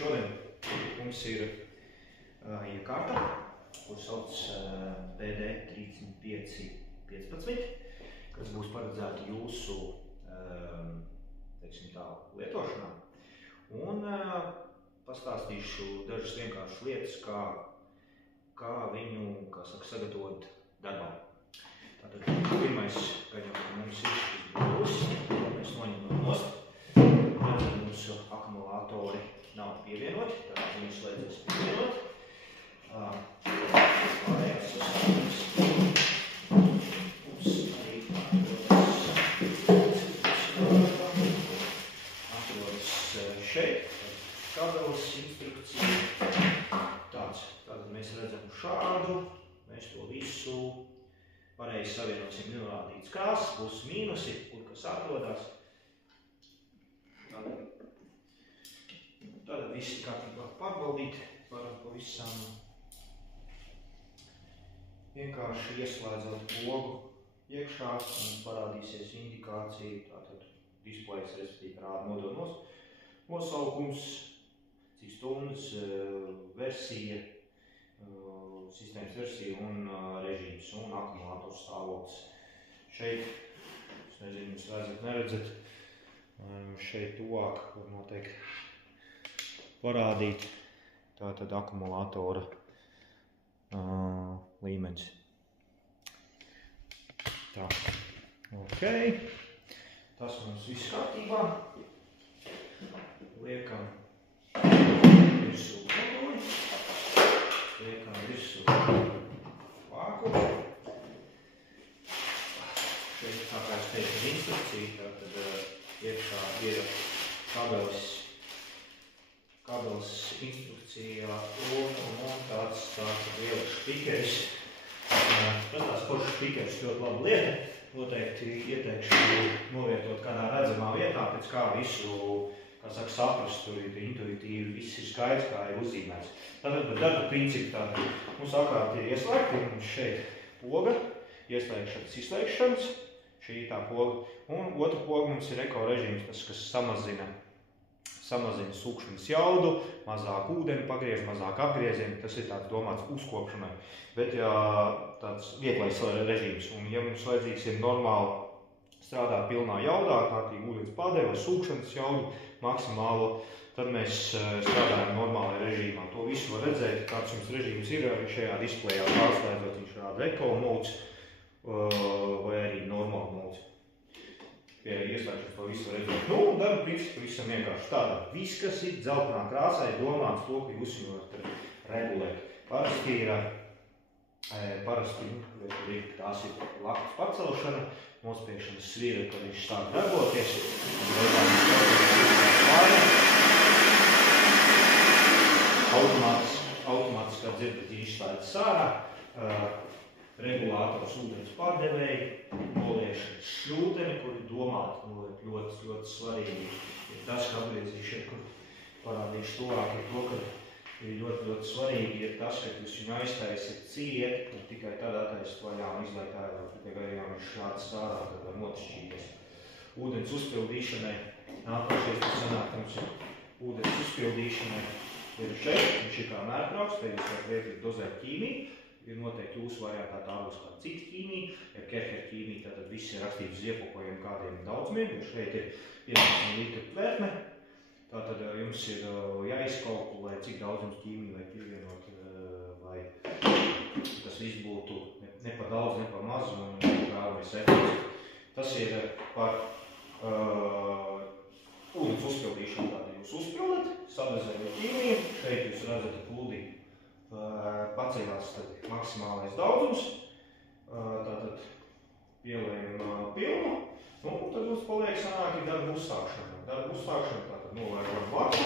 šodien mums ir iekārta, kur sauc PD3515, kas būs paredzēta jūsu teiksim tā, lietošanā. Un pastāstīšu dažas vienkāršas lietas, kā viņu, sagatavot darbā. Tātad pirmais, kad jau mums ir šis būs, mēs noņemam nost. Mūsu akumulātori nav pievienoti, tātad viņus slēdzēs pievienot. Pārējās sastāvības mums arī atrodas šeit. Kabelis, instrukcija. Tātad mēs redzam šādu, mēs to visu pareizi savienosim norādīts krāsas, plus mīnusi, kur kas atrodas. Tad visi kārtībā pārbaudīt, varam pavisam vienkārši ieslēdzot pogu iekšā, un parādīsies indikācija, tātad displejs, respektīvi rāda nodonos, nosaukums, cik stundas, versija, sistēmas versija un režīms un akumulātors stāvoklis. Šeit, es nezinu, jūs redzat, neredzat, šeit tuvāk var noteikti parādīt tātad akumulātora līmenis. Tā, ok. Tas mums viss kārtībā. Liekam virsū kabeli. Liekam virsū vāku. Šeit, kā es teicu, ir instrukcija, tātad iekšā ir kabelis instrukcija un tāds lielas špikeris. Tās foršas špikeris ļoti laba lieta. Noteikti ieteikšu novietot kādā redzamā vietā, pēc kā visu, saprast, tur ir intuitīvi, viss ir skaidrs, kā ir uzzīmēts. Tātad par darba principu tātad mums ārkārt ir ieslēgta, un šeit poga, ieslēgšanas, izslēgšanas, šī tā poga, un otra poga mums ir eko režīms, tas, kas samazina sūkšanas jaudu, mazāk ūdeni pagriež, mazāk apgriezieni, tas ir tāds domāts uzkopšanai, bet tāds vieglais režīms, un ja mums vajadzīgs ir normāli strādāt pilnā jaudā, kārtīgi ūdens pārdeva, sūkšanas jaudu maksimālo, tad mēs strādājam normālajā režīmā. To visu var redzēt, kāds jums režīms ir arī šajā displejā, pārslēdzot viņš rāda eko modes vai arī normāli modes. Pie ieslēgšanas to visu var redzēt. Nu, un darba principu visam vienkārši tādā. Viss, kas ir dzeltenā krāsā, ir domāts to, ka jūs viņu varat regulēt. Parasti tās ir laktas pacelšana, nospiešanas svīra, kad viņš sāk darboties. Automātiski, kā dzirdat, viņš slēdzas ārā. Regulātors ūdens pārdevēji, noliešanas šļūteni, kur ir domāti ļoti svarīgi. Ir tas, ka apgriezīšana, kur parādīšu tuvāk, ir to, ka ir ļoti svarīgi ir tas, ka jūs viņu aiztaisiet ciet, un tikai tad attaisat vaļā un izlaikt ārā, tikai gadījumā viņš šāds ārā, tad var notišķīties. Ūdens uzpildīšanai, nākošais tas sanāk, mums ir ūdens uzpildīšanai, ir šeit, viņš ir kā mērprauks, te jūs varat lietīt dozēt ķīmiju, ir noteikti jūsu variantā tā būs kāda cita ķīmija, ja Kercher ķīmija, tātad viss ir rakstīts uz iepakojiem kādiem daudzumiem, un šeit ir 15 litru tvērtne. Tātad jums ir jāizkalkulē, cik daudz jums ķīmija vajag pievienot, lai tas viss būtu ne par daudz, ne par maz, un vēlamies efekts. Tas ir par ūdens uzpildīšanu. Tātad jūs uzpildat, sadezējot ķīmiju, šeit jūs redzat pludī paceļās maksimālais daudzums, tātad pielējam pilnu, un tad mums paliek sanāk darba uzsākšana. Darba uzsākšana tātad novērojam blaku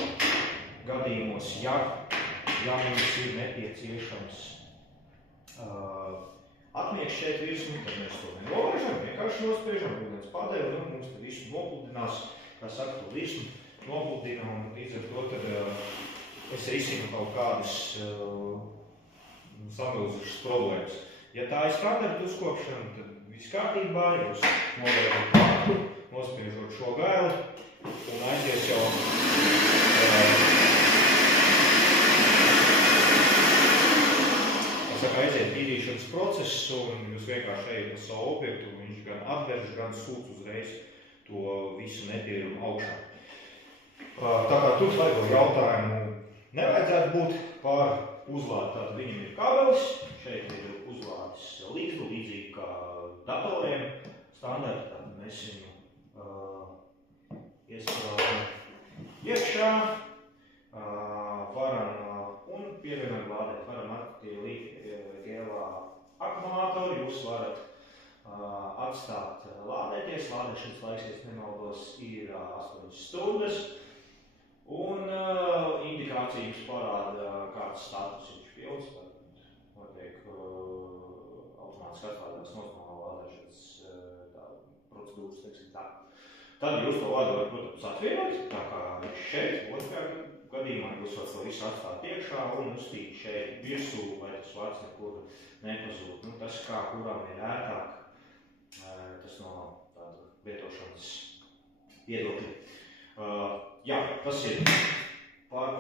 gadījumos, ja mums ir nepieciešams atmiegs šeit virsmu, tad mēs to nenovēršam, vienkārši nospiežam, ūdens padevi, un mums tad visu nopludinās, kā saka, to virsmu nopludina, un līdz ar to tad es risinu kaut kādas samilzušas problēmas. Ja tā ir standarta uzkopšana, tad viss kārtībā, jūs novērojat plātu, nospiežot šo gailu un aizies jau aiziet tīrīšanas process, un jūs vienkārši ejat uz savu objektu, un viņš gan atverš, gan sūc uzreiz to visu netīrumu augšā. Tā kā tur svaigo jautājumu nevajadzētu būt par uzlādi. Tātad viņam ir kabelis, šeit ir uzlādes līgstu, līdzīgi kā datoriem standarti, tātad mēs viņu iestrādājam iekšā, varam un pievienam lādēt, varam aktīvi lielā akumulātoru, jūs varat atstāt lādēties, lādēšanas laiks, ja nemaldos, ir 8 stundas, un indikācija jums parāda, kāds status viņš pilns, tad notiek automātiski atslēgās normālā lādēšanas procedūras, teiksim tā. Tad jūs to vadu varat, protams, atvienot, tā kā viņš šeit, otrajā gadījumā jūs varat to visu atstāt iekšā un uzstīt šeit virsū, lai tas vārds nekur nepazūd. Nu, tas, kā kuram ir ērtāk, tas no tāda lietošanas viedokļa. Jā, tas ir par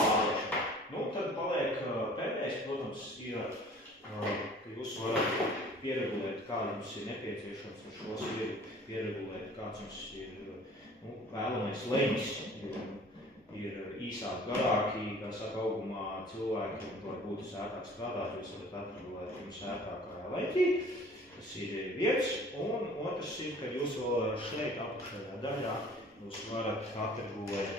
lādēšanu. Nu, tad paliek pēdējais, protams, ir, ka jūs varat pieregulēt, kā jums ir nepieciešams, un šos pieregulēt, kāds jums ir vēlamais leņķis. Ir īsāk, garāki, kā saka, augumā cilvēki, varbūt ērtāk strādāt, jūs varat atregulēt jums ērtākā leņķī. Tas ir viens, un otrs ir, ka jūs vēl šeit apakšējā daļā jūs varat atregulēt,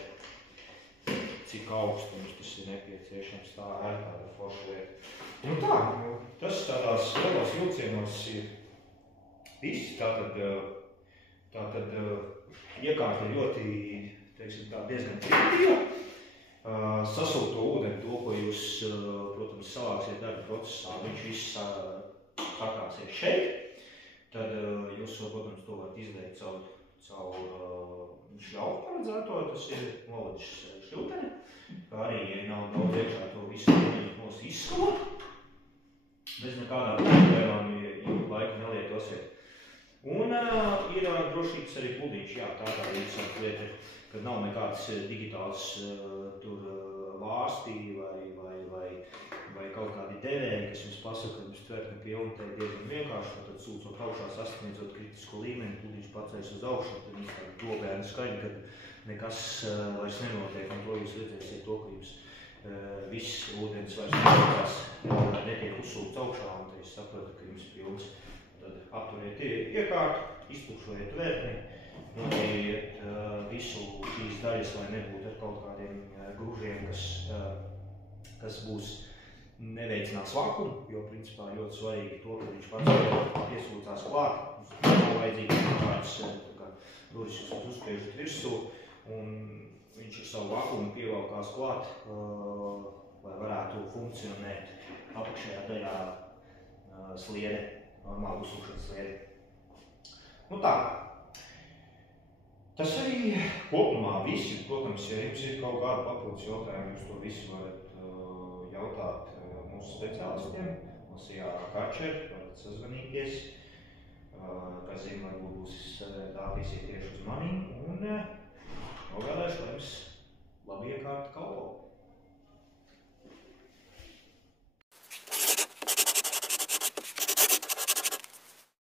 cik augstu jums tas ir nepieciešams, tā ir tāda forša lieta. Nu tā, tas tādās lielās vilcienos ir viss, tātad iekārta ir ļoti, teiksim tā, diezgan primitīva. Sasūto ūdeni, to, ko jūs, protams, savāksiet darba procesā, viņš viss sakrāsies šeit. Tad jūs, protams, to varat izliekt caur šļauku paredzēto, tas ir nolaidis šļūteni, kā arī, ja nav daudz iekšā, to visu mūs izskalot. Bez nekādām problēmām, ja laiku nelietosiet. Un ir drošības arī pludiņš, jā, tādā interesanta lieta ir, kad nav nekāds digitāls tur vārstī vai kaut kādi devēji, kas jums pasaka, ka jums tvertne pilna, te ir diezgan vienkārši, tad sūcot augšā sasniedzot kritisko līmeni, pludiņš pacēs uz augšu, tad jums tāda dobēna skaļa, kad nekas vairs nenotiek, un to jūs redzēsiet to, ka jums viss ūdens vairs netiek uzsūkts augšā, un te jūs saprotat, ka jums pilns. Tad apturiet iekārtu, iztukšojiet tvertni, nodējiet visu šīs daļas, lai nebūtu ar kaut kādiem grūžiem, kas būs neveicinās vakumu, jo principā ļoti svarīgi to, ka viņš pats iesūcās klāt. Nav vajadzīgi kāds duris jūs uzspiežat virsū, un viņš ar savu vakumu pievalkās klāt, lai varētu funkcionēt apakšējā daļā sliede, normāla uzsūkšanas sliede. Nu tā. Tas arī kopumā visi, protams, ja jums ir kaut kāda papildus jautājuma, jūs to visu varat jautāt mūsu speciālistiem. Mums ir Karčer, varat sazvanīties, kas zina, varbūt būs dātīsiet tieši uz mani, un novēlēšu, lai jums labi iekārta kalpo.